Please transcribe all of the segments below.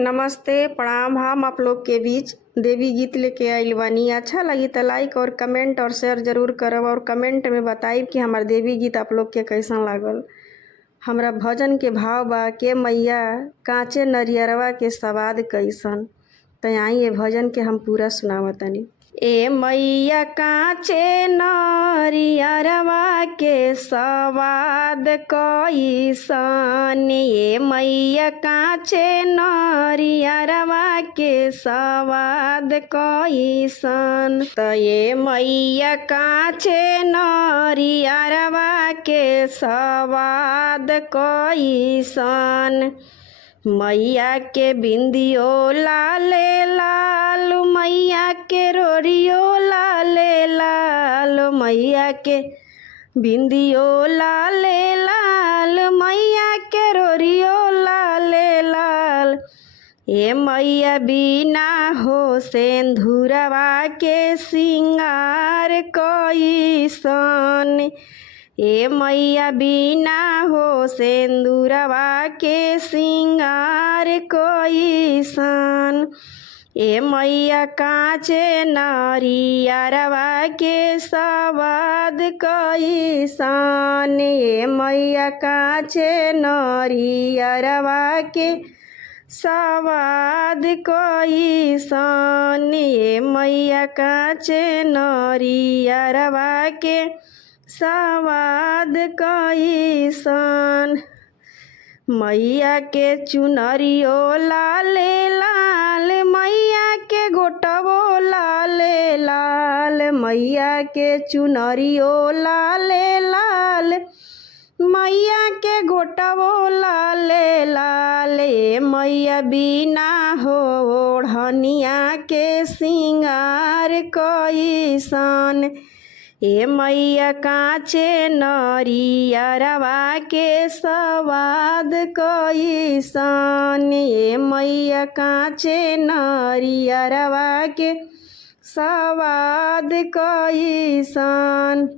नमस्ते प्रणाम। हम आप लोग के बीच देवी गीत लेके आइल बानी। अच्छा लगी तो लाइक और कमेंट और शेयर जरूर करब और कमेंट में बताइब कि हमार देवी गीत आप लोग के कैसन लागल। हमरा भजन के भाव बा के मैया कांचे नरियरवा के सवाद कैसन। तो आई ये भजन के हम पूरा सुनावतनी। ए मैया कांचे नरियरवा के सवाद कैसन। ए मैया कांचे नरियरवा के सवाद कैसन। त ए मैया कांचे नरियरवा के सवाद कैसन। मैया के बिंदियो लाले लाल, मैया के रोरियो लाले लाल, मैया के बिंदियो लाले लाल, मैया के रोरियो लाले लाल। ए मैया बिना हो सिंदूरवा के सिंगार कैसन। ए मैया बिना हो सिंदूरवा के सिंगार कैसन। ए मैया कांचे नरियरवा के सवाद कैसन। ए मैया कांचे नरियरवा के सवाद कैसन। ए मैया कांचे नरियरवा के सवाद कैसन। मैया के चुनरियो लाले लाल, मैया के गोटवो लाले लाल, मैया के चुनरियो लाले लाल, मैया के गोटवो लाले लाल। ए मैया बिना हो ओढ़निया के सिंगार कैसन। ए मैया कांचे नरियरवा के सवाद कैसन। ए मैया कांचे नरियरवा के सवाद कैसन।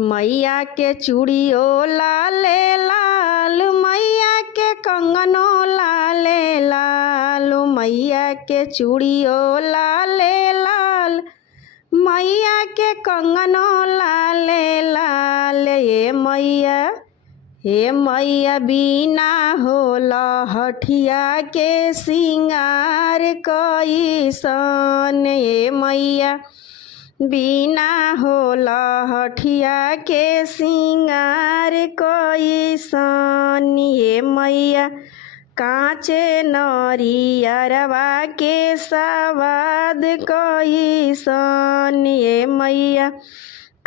मैया के चूड़ियो लाले लाल, मैया के कंगनो लाले लाल, मैया के चूड़ियो लाले लाल, मैया के कंगनो लाले लाल। ए मैया बिना हो लहठिया के सिंगार कैसन। ए मैया बिना हो लहठिया के सिंगार कैसन। ए मैया कांचे नरियरवा के सवाद कैसन। ए मैया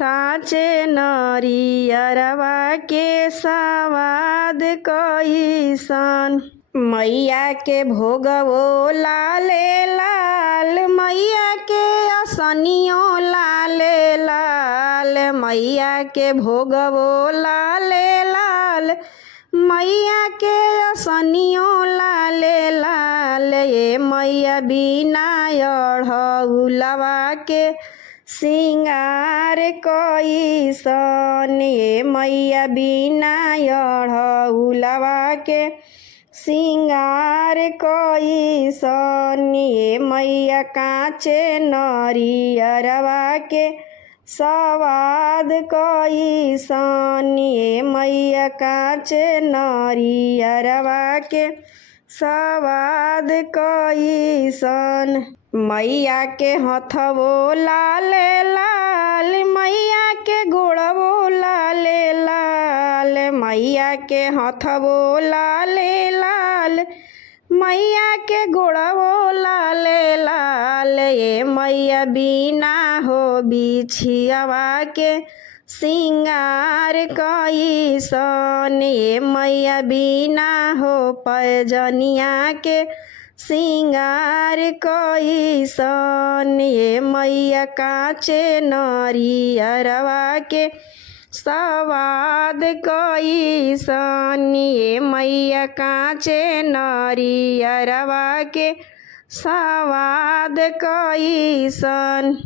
कांचे नरियरवा के सवाद कैसन। मैया के भोगवो लाले लाल, मैया के असनियो लाले लाल, मैया के भोगवो लाले लाल, मैया के असनियो लाले लाल। ए मैया बिना अढ़उलवा के सिंगार कैसन। ए मैया बिना अढ़उलवा के सिंगार कैसन। ए मैया कांचे नरियरवा के सवाद कैसन। ए मैया कांचे नरियरवा के सवाद कैसन। मैया के हथवो लाले लाल, मैया के गोड़वो लाले लाल, मैया के हथवो लाले लाल, मैया के गोड़वो लाले लाल। ए मैया बिना हो बिछियावा के सिंगार कैसन। ए मैया बिना हो पैजनिया के सिंगार कैसन। ए मैया कांचे नरियरवा के सवाद कैसन। ए मैया कांचे नरियरवा के सवाद कैसन।